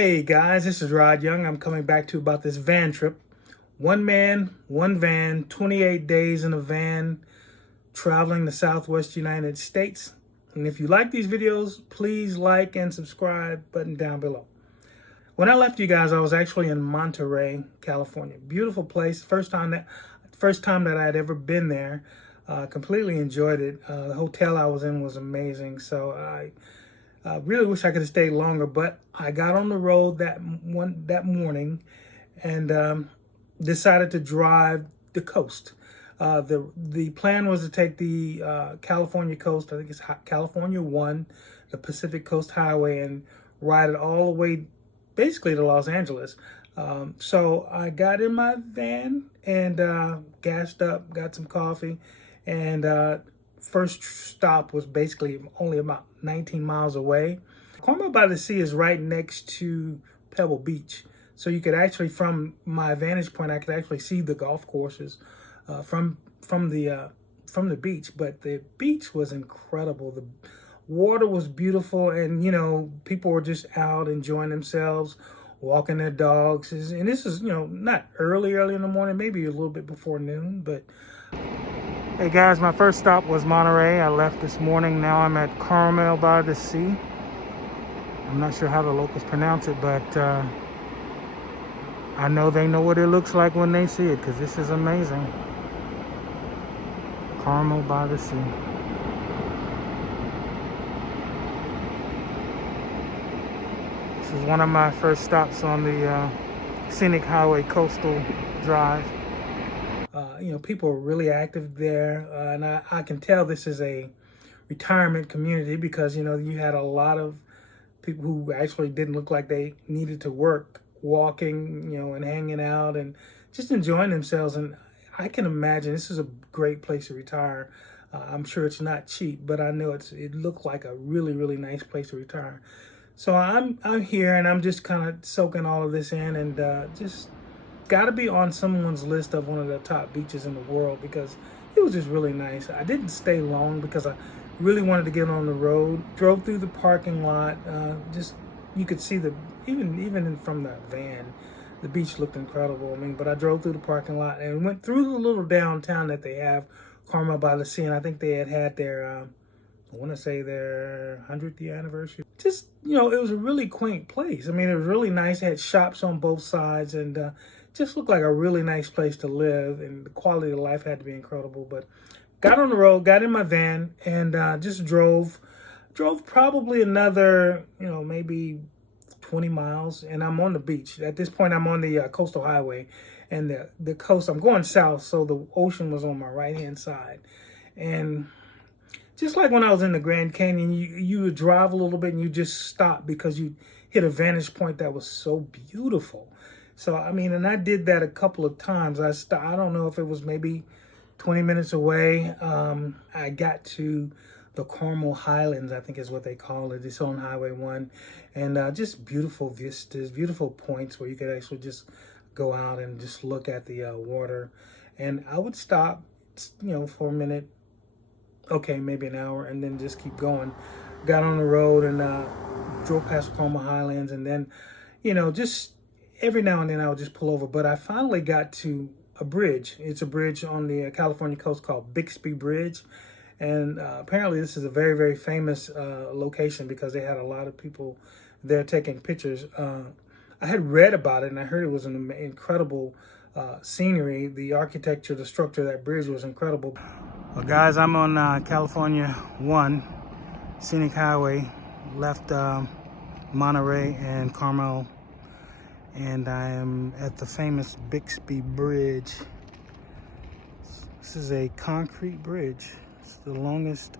Hey guys, this is Rod Young. I'm coming back to you about this van trip. One man, one van, 28 days in a van, traveling the Southwest United States. And if you like these videos, please like and subscribe button down below. When I left you guys, I was actually in Monterey, California. Beautiful place. First time that I had ever been there. Completely enjoyed it. The hotel I was in was amazing. So I really wish I could have stayed longer, but I got on the road that morning and decided to drive the coast. The plan was to take the California coast. I think it's California 1, the Pacific Coast Highway, and ride it all the way basically to Los Angeles. So I got in my van and gassed up, got some coffee, and first stop was basically only about 19 miles away. Carmel by the Sea is right next to Pebble Beach. So you could actually, from my vantage point, I could actually see the golf courses from the beach. But the beach was incredible. The water was beautiful, and people were just out enjoying themselves, walking their dogs. And this is not early in the morning, maybe a little bit before noon, but hey guys, my first stop was Monterey. I left this morning. Now I'm at Carmel by the Sea. I'm not sure how the locals pronounce it, but I know they know what it looks like when they see it, because this is amazing. Carmel by the Sea. This is one of my first stops on the Scenic Highway Coastal Drive. People are really active there, and I can tell this is a retirement community because, you had a lot of people who actually didn't look like they needed to work, walking, and hanging out and just enjoying themselves. And I can imagine this is a great place to retire. I'm sure it's not cheap, but I know it looked like a really, really nice place to retire. So I'm here, and I'm just kind of soaking all of this in, and just got to be on someone's list of one of the top beaches in the world because it was just really nice. I didn't stay long because I really wanted to get on the road. Drove through the parking lot. Just you could see even from the van, the beach looked incredible. But I drove through the parking lot and went through the little downtown that they have, Carmel by the Sea, and I think they had their I want to say their 100th year anniversary. Just, it was a really quaint place. It was really nice. It had shops on both sides, and just looked like a really nice place to live, and the quality of life had to be incredible. But got on the road, got in my van, and just drove probably another, maybe 20 miles, and I'm on the beach. At this point, I'm on the coastal highway, and the coast, I'm going south, so the ocean was on my right-hand side. And just like when I was in the Grand Canyon, you would drive a little bit and you just stop because you hit a vantage point that was so beautiful. So, and I did that a couple of times. I don't know if it was maybe 20 minutes away. I got to the Carmel Highlands, I think is what they call it. It's on Highway 1. And just beautiful vistas, beautiful points where you could actually just go out and just look at the water. And I would stop, for a minute, okay, maybe an hour, and then just keep going. Got on the road and drove past Carmel Highlands, and then, just every now and then I would just pull over. But I finally got to a bridge. It's a bridge on the California coast called Bixby Bridge. And apparently this is a very, very famous location because they had a lot of people there taking pictures. I had read about it, and I heard it was an incredible scenery. The architecture, the structure of that bridge was incredible. Well, guys, I'm on California 1, Scenic Highway, left Monterey and Carmel, and I am at the famous Bixby Bridge. This is a concrete bridge. It's the longest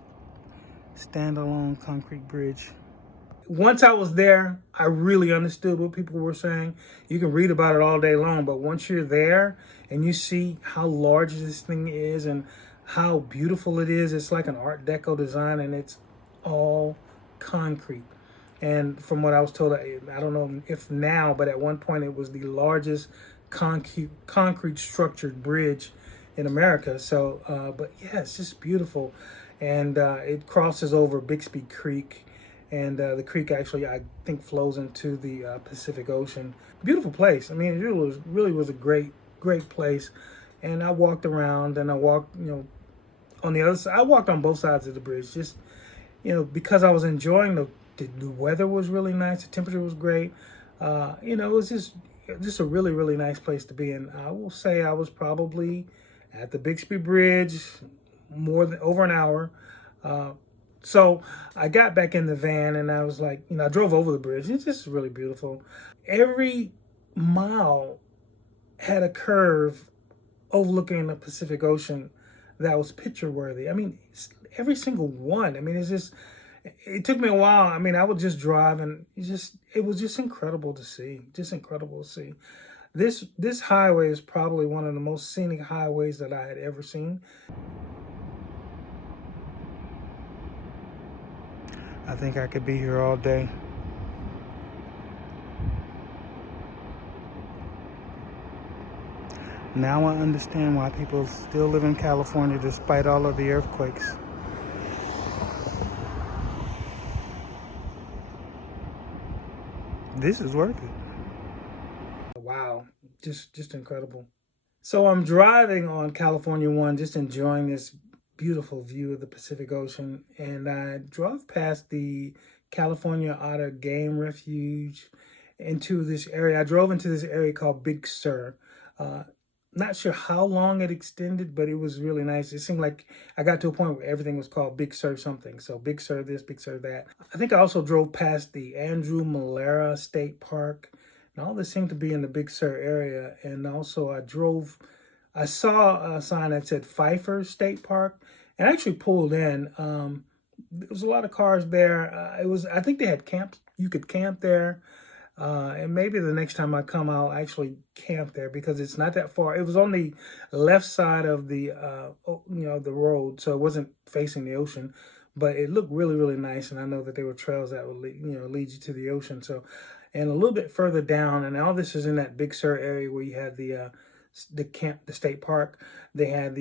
standalone concrete bridge. Once I was there, I really understood what people were saying. You can read about it all day long, but once you're there and you see how large this thing is and how beautiful it is, it's like an Art Deco design, and it's all concrete. And from what I was told, I don't know if now, but at one point it was the largest concrete structured bridge in America. So, but yeah, it's just beautiful. And it crosses over Bixby Creek. and the creek actually, I think, flows into the Pacific Ocean. Beautiful place. I mean, it really was a great place. And I walked around, and I walked, on the other side. I walked on both sides of the bridge, just because I was enjoying the weather was really nice. The temperature was great. It was just a really nice place to be. And I will say I was probably at the Bixby Bridge more than over an hour. So I got back in the van, and I was like, I drove over the bridge. It's just really beautiful. Every mile had a curve overlooking the Pacific Ocean that was picture worthy. I mean, every single one. I mean, it took me a while. I mean, I would just drive, and it was just incredible to see. Just incredible to see. This highway is probably one of the most scenic highways that I had ever seen. I think I could be here all day. Now I understand why people still live in California despite all of the earthquakes. This is worth it. Wow, just incredible. So I'm driving on California 1, just enjoying this beautiful view of the Pacific Ocean, and I drove past the California Otter Game Refuge into this area. I drove into this area called Big Sur. Not sure how long it extended, but it was really nice. It seemed like I got to a point where everything was called Big Sur something. So Big Sur this, Big Sur that. I think I also drove past the Andrew Malera State Park. And all this seemed to be in the Big Sur area. And also I saw a sign that said Pfeiffer State Park, and I actually pulled in. There was a lot of cars there. I think they had camps. You could camp there. And maybe the next time I come, I'll actually camp there because it's not that far. It was on the left side of the the road, so it wasn't facing the ocean, but it looked really nice. And I know that there were trails that would lead you to the ocean. So, and a little bit further down, and all this is in that Big Sur area where you had the state park. They had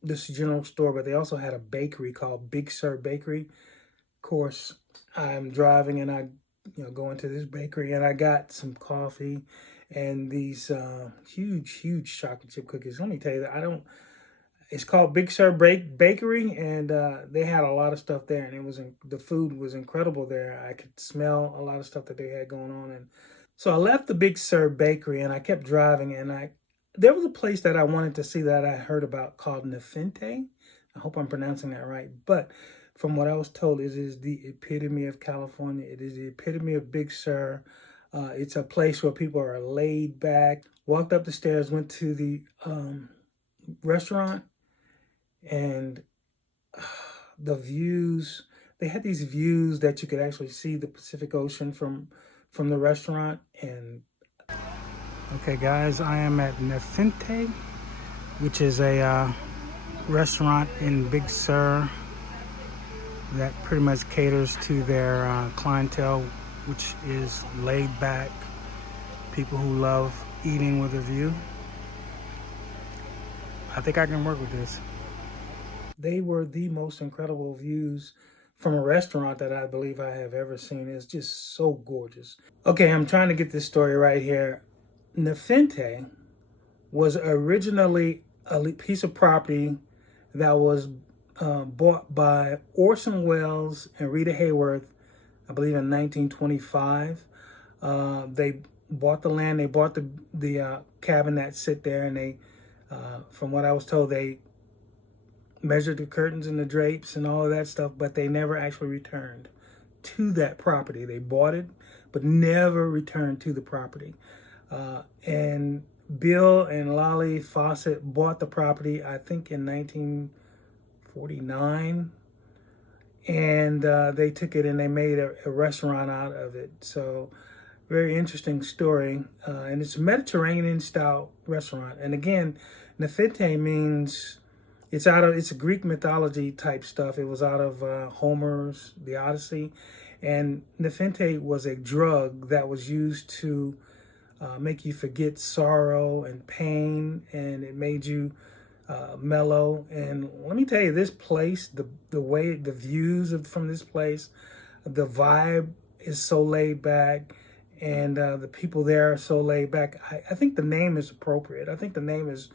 this general store, but they also had a bakery called Big Sur Bakery. Of course, I'm driving, and I go into this bakery, and I got some coffee and these huge chocolate chip cookies. Let me tell you that it's called Big Sur Bakery, and they had a lot of stuff there, and the food was incredible there. I could smell a lot of stuff that they had going on. And so I left the Big Sur Bakery, and I kept driving, and there was a place that I wanted to see that I heard about called Nepenthe. I hope I'm pronouncing that right, but from what I was told, it is the epitome of California. It is the epitome of Big Sur. It's a place where people are laid back. Walked up the stairs, went to the restaurant, and the views. They had these views that you could actually see the Pacific Ocean from the restaurant. And okay, guys, I am at Nepenthe, which is a restaurant in Big Sur that pretty much caters to their clientele, which is laid back, people who love eating with a view. I think I can work with this. They were the most incredible views from a restaurant that I believe I have ever seen. It's just so gorgeous. Okay, I'm trying to get this story right here. Nepenthe was originally a piece of property that was bought by Orson Welles and Rita Hayworth, I believe in 1925. They bought the land, they bought the cabin that sit there, and they, from what I was told, they measured the curtains and the drapes and all of that stuff, but they never actually returned to that property. They bought it, but never returned to the property. And Bill and Lolly Fawcett bought the property, I think in 1949, and they took it and they made a restaurant out of it. So very interesting story. And it's a Mediterranean style restaurant. And again, Nepenthe means it's a Greek mythology type stuff. It was out of Homer's The Odyssey. And Nepenthe was a drug that was used to make you forget sorrow and pain, and it made you mellow. And let me tell you, this place, the way the views from this place, The vibe is so laid back, and the people there are so laid back. I think the name is appropriate. I think the name is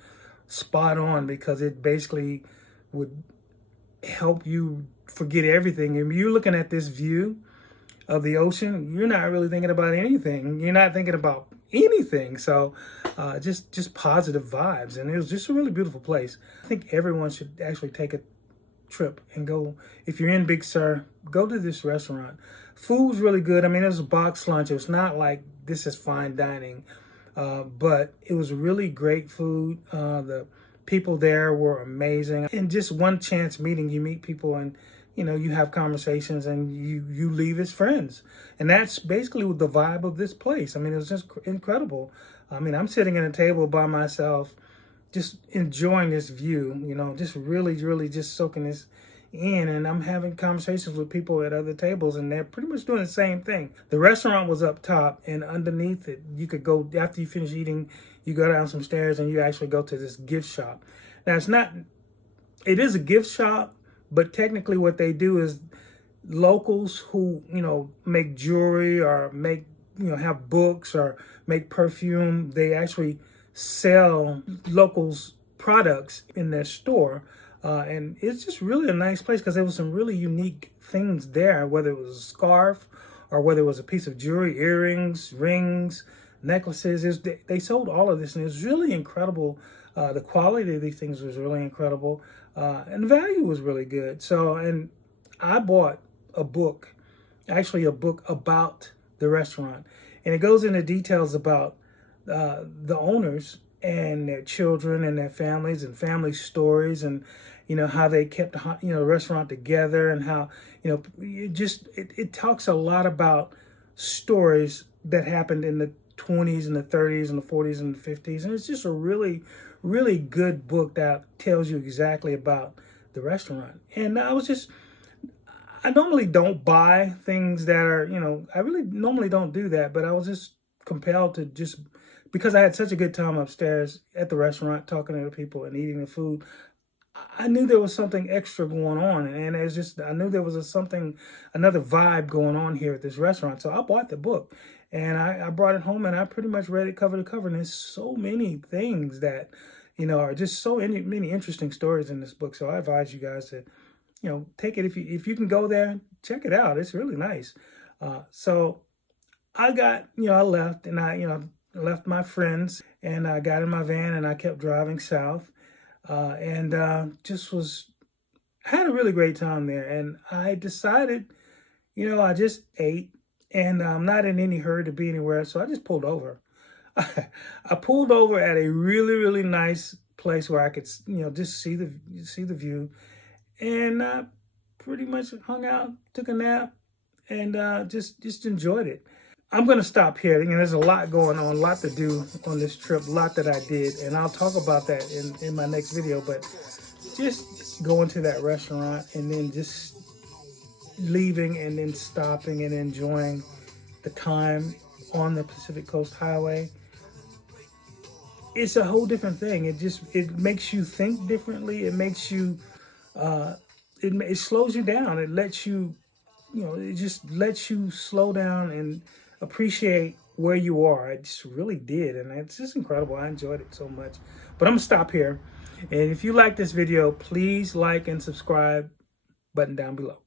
spot on because it basically would help you forget everything. If you're looking at this view of the ocean, you're not really thinking about anything. You're not thinking about anything. So just positive vibes. And it was just a really beautiful place. I think everyone should actually take a trip and go. If you're in Big Sur, go to this restaurant. Food's really good. I mean, it was a box lunch. It was not like this is fine dining, but it was really great food. The people there were amazing. And just one chance meeting, you meet people and you have conversations and you leave as friends. And that's basically the vibe of this place. I mean, it was just incredible. I mean, I'm sitting at a table by myself, just enjoying this view, just really just soaking this in. And I'm having conversations with people at other tables and they're pretty much doing the same thing. The restaurant was up top, and underneath it, you could go, after you finish eating, you go down some stairs and you actually go to this gift shop. Now, it is a gift shop, but technically what they do is locals who, make jewelry or make, have books or make perfume, they actually sell locals products in their store. And it's just really a nice place because there was some really unique things there, whether it was a scarf or whether it was a piece of jewelry, earrings, rings, necklaces. They sold all of this, and it was really incredible. The quality of these things was really incredible, and the value was really good. So, and I bought a book, actually a book about the restaurant, and it goes into details about the owners and their children and their families and family stories, and how they kept the restaurant together, and how it talks a lot about stories that happened in the 20s and the 30s and the 40s and the 50s, and it's just a really good book that tells you exactly about the restaurant. And I normally don't buy things that are, I really normally don't do that, but I was just compelled to, just because I had such a good time upstairs at the restaurant talking to the people and eating the food. I knew there was something extra going on, and I knew there was another vibe going on here at this restaurant. So I bought the book, and I brought it home, and I pretty much read it cover to cover. And there's so many things that, are just so many interesting stories in this book. So I advise you guys to, take it. If you can go there, check it out. It's really nice. So I got, I left, and I left my friends, and I got in my van, and I kept driving south. And just had a really great time there. And I decided, I just ate, and I'm not in any hurry to be anywhere, so I just pulled over. I pulled over at a really nice place where I could, just see the view, and pretty much hung out, took a nap, and just enjoyed it. I'm going to stop here. There's a lot going on, a lot to do on this trip, a lot that I did, and I'll talk about that in my next video. But just going to that restaurant and then just leaving and then stopping and enjoying the time on the Pacific Coast Highway, it's a whole different thing. It makes you think differently. It makes you, it slows you down. It lets you, it just lets you slow down and appreciate where you are. I just really did, and it's just incredible. I enjoyed it so much. But I'm gonna stop here, and if you like this video, please like and subscribe, button down below.